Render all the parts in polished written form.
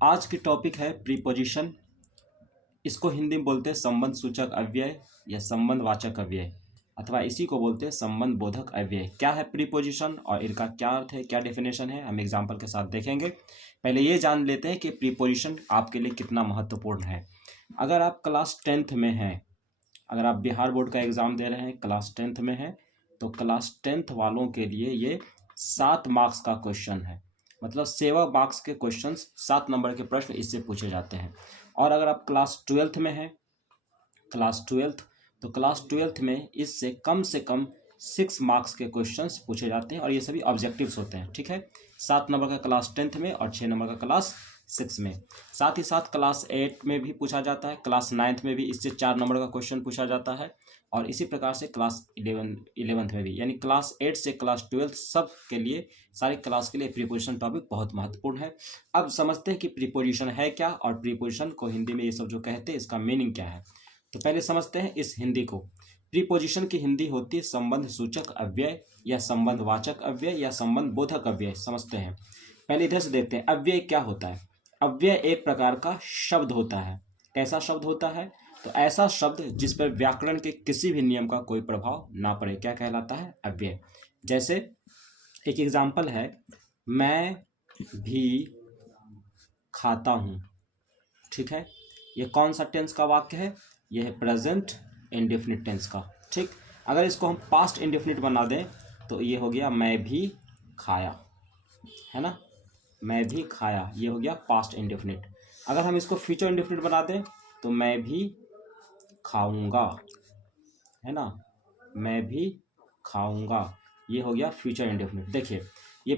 आज की टॉपिक है प्रीपोजिशन। इसको हिंदी में बोलते हैं संबंध सूचक अव्यय या संबंध वाचक अव्यय, अथवा इसी को बोलते हैं संबंध बोधक अव्यय। क्या है प्रीपोजिशन और इनका क्या अर्थ है, क्या डेफिनेशन है, हम एग्जाम्पल के साथ देखेंगे। पहले ये जान लेते हैं कि प्रीपोजिशन आपके लिए कितना महत्वपूर्ण है। अगर आप क्लास 10th में हैं, अगर आप बिहार बोर्ड का एग्ज़ाम दे रहे हैं, क्लास 10th में हैं, तो क्लास 10th वालों के लिए ये 7 मार्क्स का क्वेश्चन है। मतलब 7 मार्क्स के क्वेश्चन, 7 नंबर के प्रश्न इससे पूछे जाते हैं। और अगर आप क्लास 12th में हैं, क्लास 12th, तो क्लास 12th में इससे कम से कम 6 मार्क्स के क्वेश्चंस पूछे जाते हैं और ये सभी ऑब्जेक्टिव्स होते हैं। ठीक है, 7 नंबर का क्लास 10th में और 6 नंबर का क्लास 6 में। साथ ही साथ क्लास 8 में भी पूछा जाता है, क्लास 9th में भी इससे 4 नंबर का क्वेश्चन पूछा जाता है, और इसी प्रकार से क्लास 11th में भी। यानी क्लास 8 से क्लास 12 सब के लिए, सारी क्लास के लिए प्रीपोजिशन टॉपिक बहुत महत्वपूर्ण है। अब समझते हैं कि प्रीपोजिशन है क्या और प्रीपोजिशन को हिंदी में ये सब जो कहते हैं इसका मीनिंग क्या है। तो पहले समझते हैं इस हिंदी को। प्रीपोजिशन की हिंदी होती है संबंध सूचक अव्यय या संबंध वाचक अव्यय या संबंध बोधक अव्यय। समझते हैं, पहले इधर से देखते हैं अव्यय क्या होता है। अव्यय एक प्रकार का शब्द होता है। कैसा शब्द होता है? तो ऐसा शब्द जिस पर व्याकरण के किसी भी नियम का कोई प्रभाव ना पड़े, क्या कहलाता है? अव्यय। जैसे एक एग्जाम्पल है, मैं भी खाता हूँ। ठीक है, ये कौन सा टेंस का वाक्य है? यह है प्रेजेंट इंडेफिनिट टेंस का। ठीक, अगर इसको हम पास्ट इंडेफिनिट बना दें तो ये हो गया मैं भी खाया, है ना, मैं भी खाया, ये हो गया पास्ट इंडेफिनिट। अगर हम इसको फ्यूचर इंडेफिनिट बना दें तो मैं भी खाऊंगा, है ना, मैं भी खाऊंगा, ये हो गया फ्यूचर इंडेफिनिट। देखिए, ये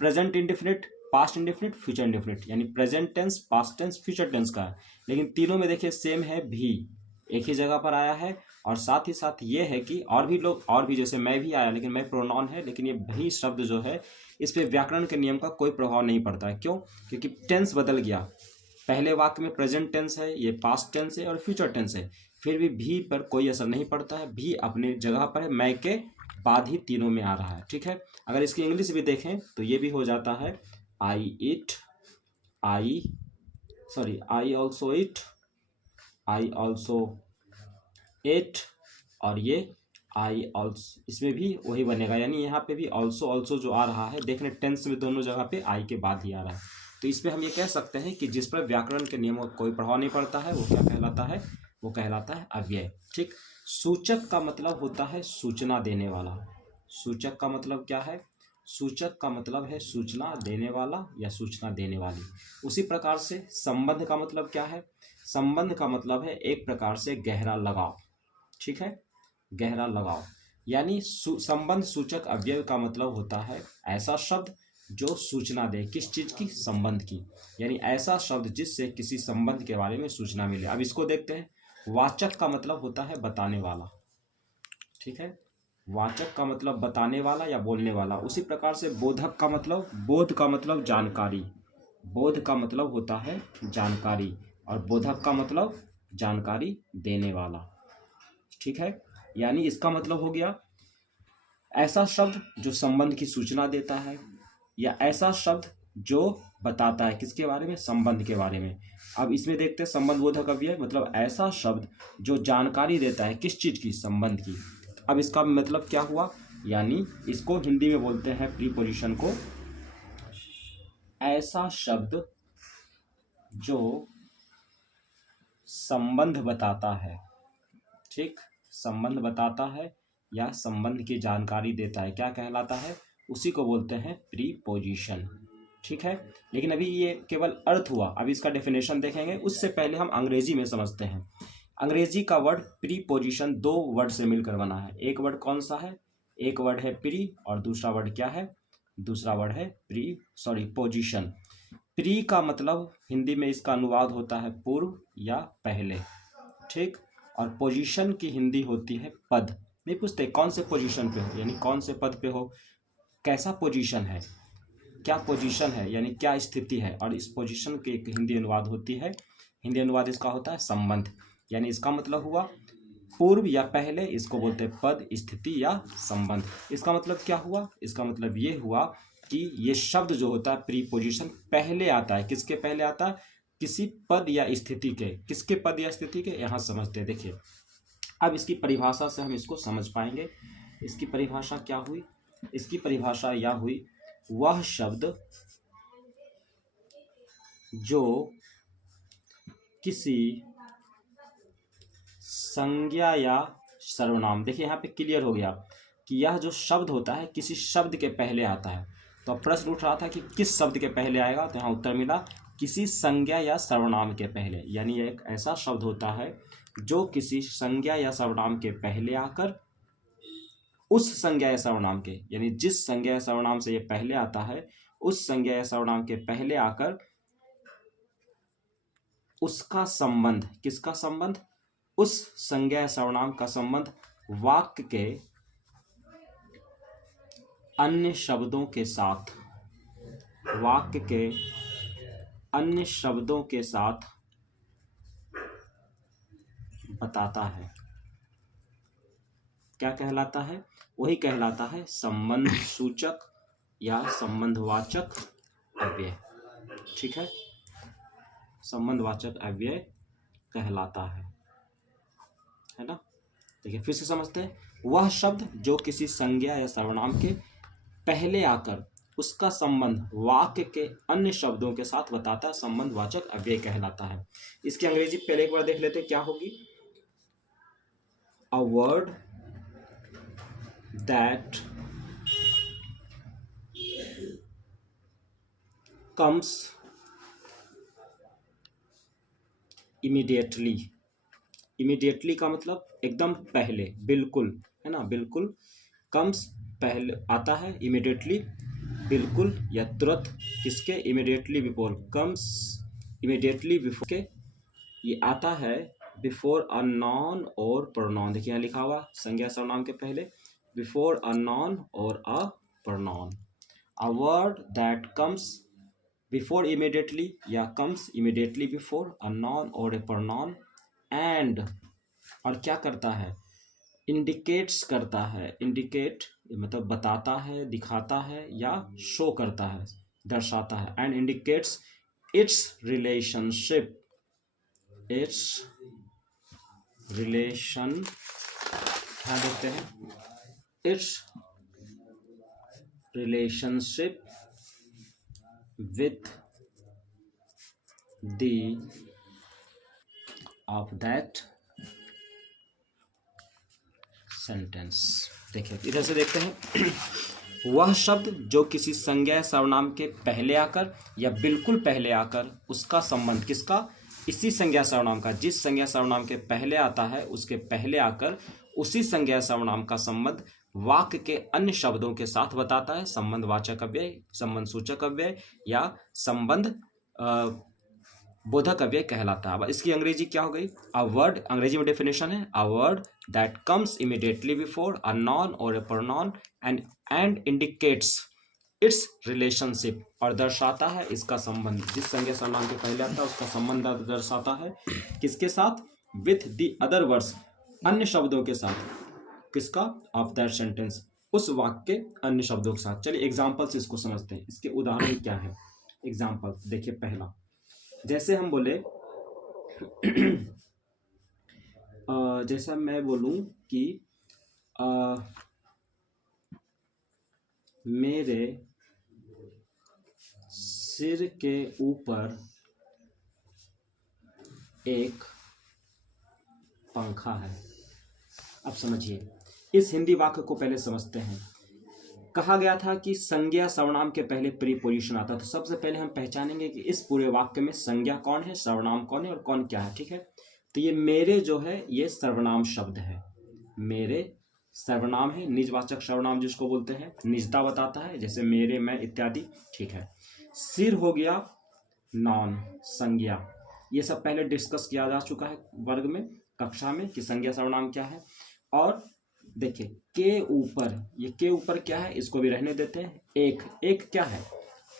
present indefinite, past indefinite, future indefinite, यानी present tense, past tense, future tense का है। लेकिन तीनों में देखिए सेम है, भी एक ही जगह पर आया है। और साथ ही साथ ये है कि और भी लोग, और भी, जैसे मैं भी आया, लेकिन मैं प्रोनाउन है, लेकिन ये भी शब्द जो है इस पे व्याकरण के नियम का कोई प्रभाव नहीं पड़ता है। क्यों? क्योंकि टेंस बदल गया। पहले वाक्य में प्रेजेंट टेंस है, ये पास्ट टेंस है और फ्यूचर टेंस है, फिर भी पर कोई असर नहीं पड़ता है। भी अपने जगह पर है, मैं के बाद ही तीनों में आ रहा है। ठीक है, अगर इसकी इंग्लिश भी देखें तो ये भी हो जाता है I eat, I also eat, I also ate, और ये आई ऑल्सो, इसमें भी वही बनेगा। यानी यहाँ पे भी ऑल्सो ऑल्सो जो आ रहा है, देखने टेंस में दोनों जगह पे आई के बाद ही आ रहा है। तो इसमें हम ये कह सकते हैं कि जिस पर व्याकरण के नियमों का कोई प्रभाव नहीं पड़ता है वो क्या कहलाता है? वो कहलाता है अव्यय। ठीक, सूचक का मतलब होता है सूचना देने वाला। सूचक का मतलब क्या है? सूचक का मतलब है सूचना देने वाला या सूचना देने वाली। उसी प्रकार से संबंध का मतलब क्या है? संबंध का मतलब है एक प्रकार से गहरा लगाव। ठीक है, गहरा लगाव। यानी संबंध सूचक अव्यय का मतलब होता है ऐसा शब्द जो सूचना दे, किस चीज की? संबंध की। यानी ऐसा शब्द जिससे किसी संबंध के बारे में सूचना मिले। अब इसको देखते हैं, वाचक का मतलब होता है बताने वाला। ठीक है, वाचक का मतलब बताने वाला या बोलने वाला। उसी प्रकार से बोधक का मतलब, बोध का मतलब जानकारी, बोध का मतलब होता है जानकारी, और बोधक का मतलब जानकारी देने वाला। ठीक है, यानी इसका मतलब हो गया ऐसा शब्द जो संबंध की सूचना देता है, या ऐसा शब्द जो बताता है किसके बारे में? संबंध के बारे में। अब इसमें देखते हैं संबंध बोधक अव्यय, मतलब ऐसा शब्द जो जानकारी देता है किस चीज की? संबंध की। अब इसका मतलब क्या हुआ? यानी इसको हिंदी में बोलते हैं प्रीपोजिशन को ऐसा शब्द जो संबंध बताता है। ठीक, संबंध बताता है या संबंध की जानकारी देता है, क्या कहलाता है? उसी को बोलते हैं प्रीपोजिशन। ठीक है, लेकिन अभी ये केवल अर्थ हुआ, अभी इसका डेफिनेशन देखेंगे। उससे पहले हम अंग्रेजी में समझते हैं। अंग्रेजी का वर्ड प्रीपोजिशन 2 वर्ड से मिलकर बना है। एक वर्ड कौन सा है? एक वर्ड है प्री, और दूसरा वर्ड क्या है? दूसरा वर्ड है पोजिशन। प्री का मतलब हिंदी में इसका अनुवाद होता है पूर्व या पहले। ठीक, और पोजीशन की हिंदी होती है पद। नहीं पूछते कौन से पोजीशन पे हो, यानी कौन से पद पे हो, कैसा पोजीशन है, क्या पोजीशन है, यानी क्या स्थिति है। और इस पोजीशन की एक हिंदी अनुवाद होती है, हिंदी अनुवाद इसका होता है संबंध। यानी इसका मतलब हुआ पूर्व या पहले, इसको बोलते हैं पद, स्थिति या संबंध। इसका मतलब क्या हुआ? इसका मतलब ये हुआ कि ये शब्द जो होता है प्रीपोजिशन पहले आता है। किसके पहले आता है? किसी पद या स्थिति के। किसके पद या स्थिति के? यहां समझते हैं। देखिए अब इसकी परिभाषा से हम इसको समझ पाएंगे। इसकी परिभाषा क्या हुई? इसकी परिभाषा यह हुई, वह शब्द जो किसी संज्ञा या सर्वनाम, देखिए यहाँ पे क्लियर हो गया कि यह जो शब्द होता है किसी शब्द के पहले आता है। तो अब प्रश्न उठ रहा था कि किस शब्द के पहले आएगा, तो यहाँ उत्तर मिला किसी संज्ञा या सर्वनाम के पहले। यानी एक ऐसा शब्द होता है जो किसी संज्ञा या सर्वनाम के पहले आकर उस संज्ञा या सर्वनाम के, यानी जिस संज्ञा या सर्वनाम से ये पहले आता है उस संज्ञा या सर्वनाम के पहले आकर उसका संबंध, किसका संबंध? उस संज्ञा या सर्वनाम का संबंध वाक्य के अन्य शब्दों के साथ, वाक्य के अन्य शब्दों के साथ बताता है। क्या कहलाता है? वही कहलाता है संबंध सूचक या संबंधवाचक अव्यय। ठीक है, संबंधवाचक अव्यय कहलाता है ना। देखिए फिर से समझते हैं, वह शब्द जो किसी संज्ञा या सर्वनाम के पहले आकर उसका संबंध वाक्य के अन्य शब्दों के साथ बताता है, संबंधवाचक अव्यय कहलाता है। इसकी अंग्रेजी पहले एक बार देख लेते हैं, क्या होगी? अ word that comes immediately, immediately का मतलब एकदम पहले, बिल्कुल, है ना, बिल्कुल। comes पहले आता है, immediately बिल्कुल या तुरंत, किसके? immediately before, comes immediately before के, ये आता है before a noun और pronoun। देखिए यहाँ लिखा हुआ संज्ञा सर्वनाम के पहले, before a noun और a pronoun। a word that comes before immediately या comes immediately before a noun or a pronoun and, और क्या करता है? indicates करता है। indicate मतलब बताता है, दिखाता है या शो करता है, दर्शाता है। and indicates its relationship, its relation, क्या देखते हैं? its relationship with the of that sentence। देखिए इधर से देखते हैं, वह शब्द जो किसी संज्ञा सर्वनाम के पहले आकर या बिल्कुल पहले आकर उसका संबंध, किसका? इसी संज्ञा सर्वनाम का, जिस संज्ञा सर्वनाम के पहले आता है उसके पहले आकर उसी संज्ञा सर्वनाम का संबंध वाक्य के अन्य शब्दों के साथ बताता है, संबंधवाचक अव्यय, संबंध सूचक अव्यय या संबंध बोधक अव्यय कहलाता है। अब इसकी अंग्रेजी क्या हो गई? अ वर्ड, अंग्रेजी में डेफिनेशन है, a word that comes immediately before a noun or a pronoun and indicates its relationship, और दर्शाता है इसका संबंध, जिस संज्ञा सर्वनाम के पहले आता है उसका संबंध दर्शाता है, किसके साथ? विथ द अदर वर्ड्स, अन्य शब्दों के साथ, किसका? ऑफ दैट सेंटेंस, उस वाक्य के अन्य शब्दों के साथ। चलिए एग्जाम्पल से इसको समझते हैं, इसके उदाहरण क्या है। एग्जाम्पल देखिए, पहला जैसे हम बोले जैसा मैं बोलूं कि मेरे सिर के ऊपर एक पंखा है। अब समझिए, इस हिंदी वाक्य को पहले समझते हैं। कहा गया था कि संज्ञा सर्वनाम के पहले प्रीपोजिशन आता है, तो सबसे पहले हम पहचानेंगे कि इस पूरे वाक्य में संज्ञा कौन है, सर्वनाम कौन है और कौन क्या है। ठीक है, तो ये मेरे जो है ये सर्वनाम शब्द है, मेरे सर्वनाम है, निजवाचक सर्वनाम जिसको बोलते हैं, निजता बताता है, जैसे मेरे, मैं इत्यादि। ठीक है, सिर हो गया नॉन, संज्ञा, ये सब पहले डिस्कस किया जा चुका है वर्ग में, कक्षा में, कि संज्ञा सर्वनाम क्या है। और देखिए के ऊपर, ये के ऊपर क्या है, इसको भी रहने देते हैं। एक क्या है?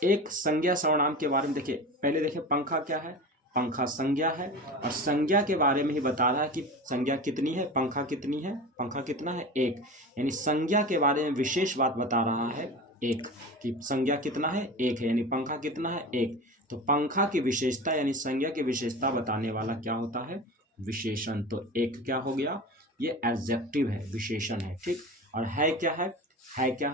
एक संज्ञा सर्वनाम के बारे में देखिए, पहले देखिए पंखा क्या है, पंखा संज्ञा है, और संज्ञा के बारे में ही बता रहा है कि संज्ञा कितनी है, पंखा कितनी है, पंखा कितना है, एक। यानी संज्ञा के बारे में विशेष बात बता रहा है एक, कि संज्ञा कितना है, एक है, यानी पंखा कितना है, एक। तो पंखा की विशेषता यानी संज्ञा की विशेषता बताने वाला क्या होता है, विशेषण। तो एक क्या हो गया, ये एडजेक्टिव है, विशेषण है, ठीक। और है क्या है क्या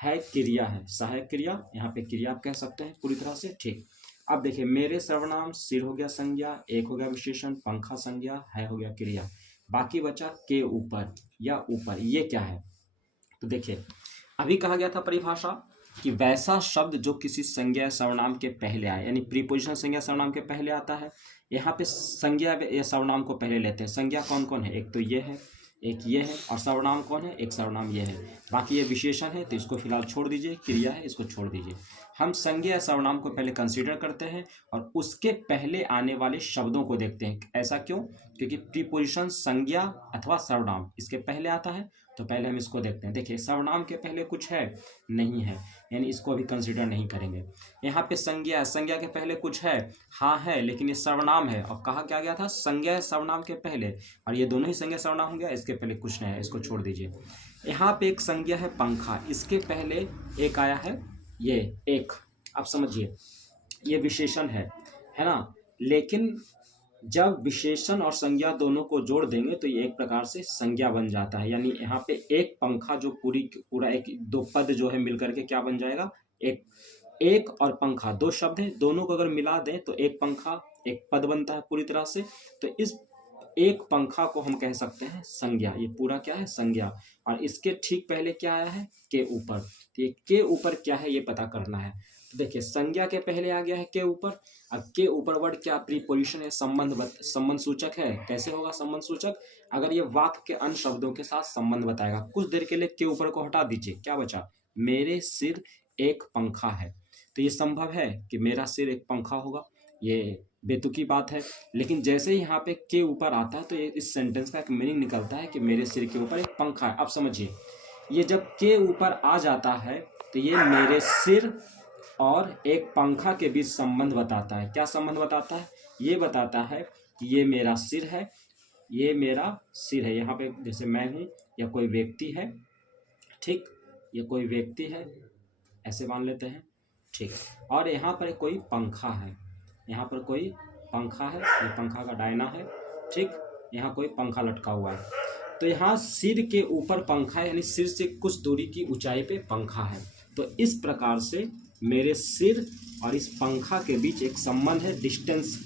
है क्रिया है, सहायक क्रिया, यहाँ पे क्रिया आप कह सकते हैं पूरी तरह से, ठीक। अब देखिए, मेरे सर्वनाम, सिर हो गया संज्ञा, एक हो गया विशेषण, पंखा संज्ञा, है हो गया क्रिया, बाकी बचा के ऊपर या ऊपर, ये क्या है। तो देखिए, अभी कहा गया था परिभाषा कि वैसा शब्द जो किसी संज्ञा या सर्वनाम के पहले आए, यानी प्रीपोजिशन संज्ञा सर्वनाम के पहले आता है। यहाँ पे संज्ञा या सर्वनाम को पहले लेते हैं। संज्ञा कौन कौन है, एक तो ये है, एक ये है, और सर्वनाम कौन है, एक सर्वनाम ये है, बाकी ये विशेषण है, तो इसको फिलहाल छोड़ दीजिए, क्रिया है इसको छोड़ दीजिए। हम संज्ञा या सर्वनाम को पहले कंसीडर करते हैं और उसके पहले आने वाले शब्दों को देखते हैं। ऐसा क्यों, क्योंकि प्रीपोजिशन संज्ञा अथवा सर्वनाम इसके पहले आता है, तो पहले हम इसको देखते हैं। देखिए, सर्वनाम के पहले कुछ है, नहीं है, यानी इसको अभी कंसीडर नहीं करेंगे। यहाँ पे संज्ञा, संज्ञा के पहले कुछ है, हाँ है, लेकिन ये सर्वनाम है, और कहा क्या गया था, संज्ञा सर्वनाम के पहले, और ये दोनों ही संज्ञा सर्वनाम हो गया, इसके पहले कुछ नहीं है, इसको छोड़ दीजिए। यहाँ पे एक संज्ञा है पंखा, इसके पहले एक आया है, ये एक, आप समझिए ये विशेषण है ना। लेकिन जब विशेषण और संज्ञा दोनों को जोड़ देंगे तो ये एक प्रकार से संज्ञा बन जाता है। यानी यहाँ पे एक पंखा जो पूरा एक दो पद जो है मिलकर के क्या बन जाएगा, एक और पंखा, दो शब्द हैं, दोनों को अगर मिला दें तो एक पंखा एक पद बनता है पूरी तरह से। तो इस एक पंखा को हम कह सकते हैं संज्ञा, ये पूरा क्या है, संज्ञा। और इसके ठीक पहले क्या आया है, के ऊपर। तो ये के ऊपर क्या है ये पता करना है। तो देखिए, संज्ञा के पहले आ गया है के ऊपर। अब के ऊपर वर्ड क्या, प्रीपोजिशन है, संबंध सूचक है। कैसे होगा संबंध सूचक, अगर ये वाक्य के अन्य शब्दों के साथ संबंध बताएगा। कुछ देर के लिए के ऊपर को हटा दीजिए, क्या बचा, मेरे सिर एक पंखा है। तो ये संभव है कि मेरा सिर एक पंखा होगा, ये बेतुकी बात है। लेकिन जैसे ही यहाँ पे के ऊपर आता है तो ये इस सेंटेंस का एक मीनिंग निकलता है कि मेरे सिर के ऊपर एक पंखा है। अब समझिए, ये जब के ऊपर आ जाता है तो ये मेरे सिर और एक पंखा के बीच संबंध बताता है। क्या संबंध बताता है, ये बताता है कि ये मेरा सिर है, ये मेरा सिर है। यहाँ पे जैसे मैं हूँ या कोई व्यक्ति है, ठीक, ये कोई व्यक्ति है, ऐसे मान लेते हैं, ठीक। और यहाँ पर कोई पंखा है, यहाँ पर कोई पंखा है, ये पंखा का डायना है, ठीक, यहाँ कोई पंखा लटका हुआ है। तो यहाँ सिर के ऊपर पंखा है, यानी सिर से कुछ दूरी की ऊंचाई पे पंखा है। तो इस प्रकार से मेरे सिर और इस पंखा के बीच एक संबंध है, डिस्टेंस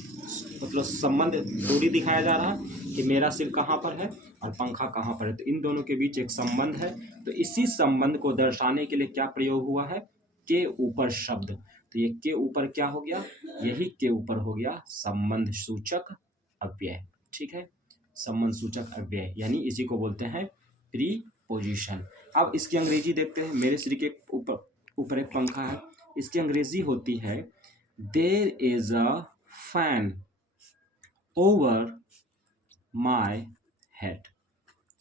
मतलब संबंध, दूरी दिखाया जा रहा है कि मेरा सिर कहाँ पर है और पंखा कहाँ पर है। तो इन दोनों के बीच एक संबंध है। तो इसी संबंध को दर्शाने के लिए क्या प्रयोग हुआ है, के ऊपर शब्द। तो ये के ऊपर क्या हो गया, यही के ऊपर हो गया संबंध सूचक अव्यय, ठीक है, संबंध सूचक अव्यय, यानी इसी को बोलते हैं प्रीपोजिशन। अब इसकी अंग्रेजी देखते हैं। मेरे सिर के ऊपर एक पंखा है, इसकी अंग्रेजी होती है there is a fan over my head.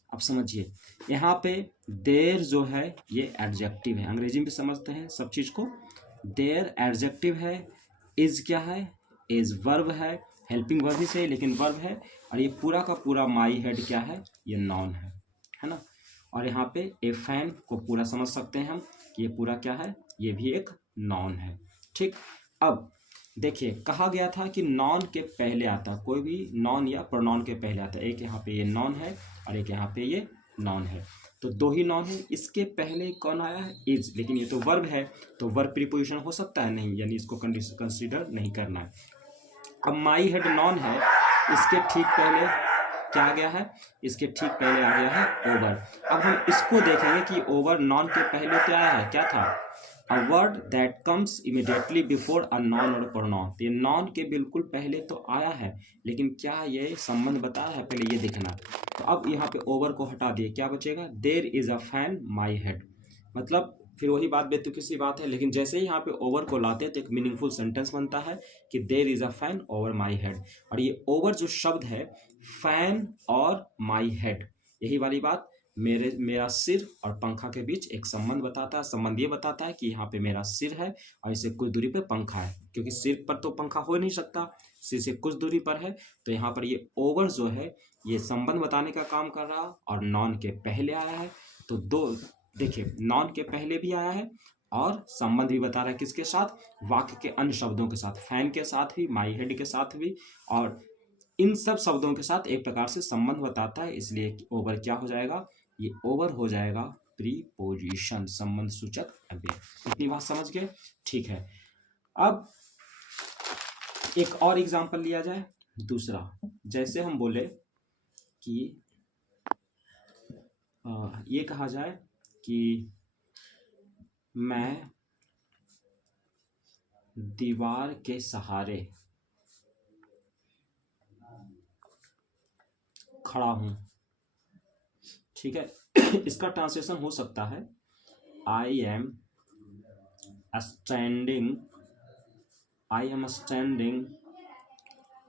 अब समझिए, यहाँ पे देयर जो है ये एडजेक्टिव है, अंग्रेजी में समझते हैं सब चीज को। देयर एडजेक्टिव है, इज क्या है, इज वर्ब है, हेल्पिंग वर्ब ही सही लेकिन वर्ब है। और ये पूरा का पूरा माई हेड क्या है, ये नाउन है ना। और यहाँ पे ए फैन को पूरा समझ सकते हैं हम कि ये पूरा क्या है, ये भी एक नाउन है, ठीक। अब देखिए, कहा गया था कि नॉन के पहले आता, कोई भी नॉन या प्रोनाउन के पहले आता। एक यहाँ पे ये नॉन है और एक यहाँ पे ये नॉन है, तो दो ही नॉन है। इसके पहले कौन आया है, इज, लेकिन ये तो वर्ब है, तो वर्ब प्रीपोजिशन हो सकता है नहीं, यानी इसको कंसीडर नहीं करना है। अब माई हेड नॉन है, इसके ठीक पहले क्या आ गया है, इसके ठीक पहले आ गया है ओवर। अब हम इसको देखेंगे कि ओवर नॉन के पहले क्या आया है, क्या था, अ word that comes immediately before a noun और प्रोनाउन। ये नॉन के बिल्कुल पहले तो आया है, लेकिन क्या ये संबंध बताया है, पहले ये देखना। तो अब यहाँ पे ओवर को हटा दिए, क्या बचेगा, there is a fan my head. मतलब फिर वही बात, बेतुकी सी बात है, लेकिन जैसे ही यहाँ पे ओवर को लाते हैं तो एक मीनिंगफुल सेंटेंस बनता है कि there is a fan over my head. और ये ओवर जो शब्द है, फैन और माई हेड, यही वाली बात, मेरा सिर और पंखा के बीच एक संबंध बताता है। संबंध ये बताता है कि यहाँ पे मेरा सिर है और इससे कुछ दूरी पे पंखा है, क्योंकि सिर पर तो पंखा हो नहीं सकता, सिर से कुछ दूरी पर है। तो यहाँ पर ये ओवर जो है ये संबंध बताने का काम कर रहा और नॉन के पहले आया है। तो दो देखिए, नॉन के पहले भी आया है और संबंध भी बता रहा है किसके साथ, वाक्य के अन्य शब्दों के साथ, फैन के साथ भी, माई हेड के साथ भी, और इन सब शब्दों के साथ एक प्रकार से संबंध बताता है, इसलिए ओवर क्या हो जाएगा, ये ओवर हो जाएगा प्रीपोजिशन, संबंध सूचक अव्यय। इतनी बात समझ गए, ठीक है। अब एक और एग्जांपल लिया जाए, दूसरा, जैसे हम बोले कि ये कहा जाए कि मैं दीवार के सहारे खड़ा हूं, ठीक है। इसका ट्रांसलेशन हो सकता है I am standing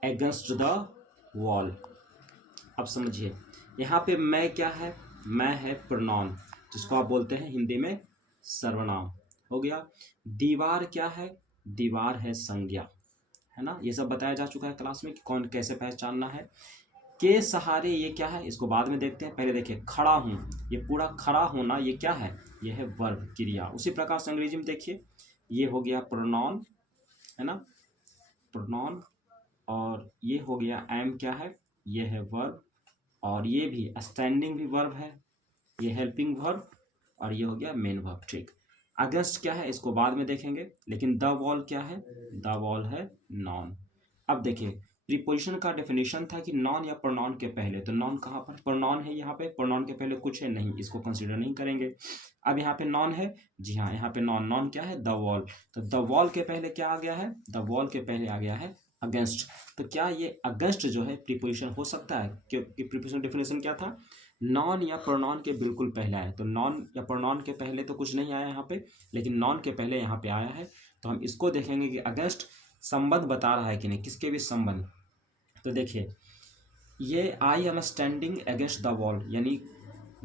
against the wall. अब समझिए, यहाँ पे मैं क्या है, मैं है प्रोनाउन, जिसको आप बोलते हैं हिंदी में सर्वनाम, हो गया। दीवार क्या है, दीवार है संज्ञा, है ना। ये सब बताया जा चुका है क्लास में कि कौन कैसे पहचानना है। के सहारे ये क्या है, इसको बाद में देखते हैं, पहले देखिए खड़ा हूं, ये पूरा खड़ा होना ये क्या है, ये है वर्ब, क्रिया। उसी प्रकार से अंग्रेजी में देखिए, ये हो गया प्रोनाउन, है ना, प्रोनाउन, और ये हो गया एम क्या है, ये है वर्ब, और ये भी स्टैंडिंग भी वर्ब है, ये हेल्पिंग वर्ब, और ये हो गया मेन वर्ब, ठीक। अगेंस्ट क्या है, इसको बाद में देखेंगे, लेकिन द वॉल क्या है, द वॉल है नॉन। अब देखिए, प्रीपोजिशन का डेफिनेशन था कि नॉन या प्रोनाउन के पहले, तो नॉन कहाँ पर, प्रोनाउन है, यहाँ पे प्रोनाउन के पहले कुछ है नहीं, इसको कंसीडर नहीं करेंगे। अब यहाँ पे नॉन है, जी हाँ, यहाँ पे नॉन, नॉन क्या है, द वॉल, तो द वॉल के पहले क्या आ गया है, द वॉल के पहले आ गया है अगेंस्ट। तो क्या ये अगेंस्ट जो है प्रीपोजिशन हो सकता है, क्योंकि प्रीपोजिशन डेफिनेशन क्या था, नॉन या प्रोनाउन के बिल्कुल पहले आया, तो नॉन या प्रोनाउन के पहले तो कुछ नहीं आया यहाँ पे, लेकिन नॉन के पहले यहाँ पे आया है। तो हम इसको देखेंगे कि अगेंस्ट संबंध बता रहा है कि नहीं, किसके भी संबंध। तो देखिए, ये I am standing against the wall, यानी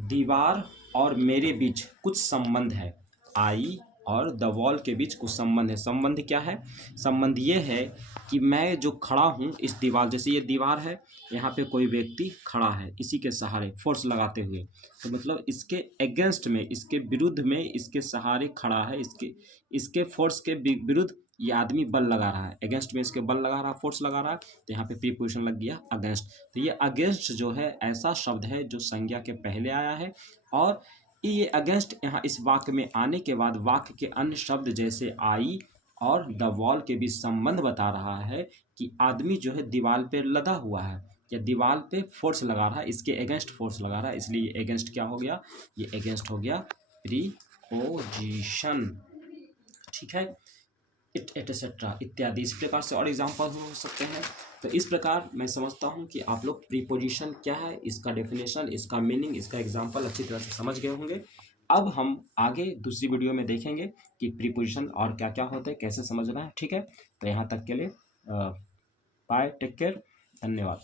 दीवार और मेरे बीच कुछ संबंध है, आई और द वॉल के बीच कुछ संबंध है। संबंध क्या है, संबंध ये है कि मैं जो खड़ा हूँ इस दीवार, जैसे ये दीवार है, यहाँ पे कोई व्यक्ति खड़ा है इसी के सहारे फोर्स लगाते हुए, तो मतलब इसके अगेंस्ट में, इसके विरुद्ध में, इसके सहारे खड़ा है, इसके फोर्स के विरुद्ध ये आदमी बल लगा रहा है, अगेंस्ट में इसके बल लगा रहा है, फोर्स लगा रहा है, तो यहाँ पे प्रीपोजिशन लग गया अगेंस्ट। तो ये अगेंस्ट जो है ऐसा शब्द है जो संज्ञा के पहले आया है, और ये अगेंस्ट यहाँ इस वाक्य में आने के बाद वाक्य के अन्य शब्द जैसे आई और द वॉल के बीच संबंध बता रहा है कि आदमी जो है दीवार पे लदा हुआ है या दीवार पे फोर्स लगा रहा है, इसके अगेंस्ट फोर्स लगा रहा है, इसलिए ये अगेंस्ट क्या हो गया, ये अगेंस्ट हो गया प्रीपोजिशन, ठीक है। एटसेट्रा इत्यादि, इस प्रकार से और एग्जाम्पल हो सकते हैं। तो इस प्रकार मैं समझता हूँ कि आप लोग प्रीपोजिशन क्या है, इसका डेफिनेशन, इसका मीनिंग, इसका एग्जाम्पल अच्छी तरह से समझ गए होंगे। अब हम आगे दूसरी वीडियो में देखेंगे कि प्रीपोजिशन और क्या क्या होता है, कैसे समझना है, ठीक है। तो यहाँ तक के लिए बाय, टेक केयर, धन्यवाद।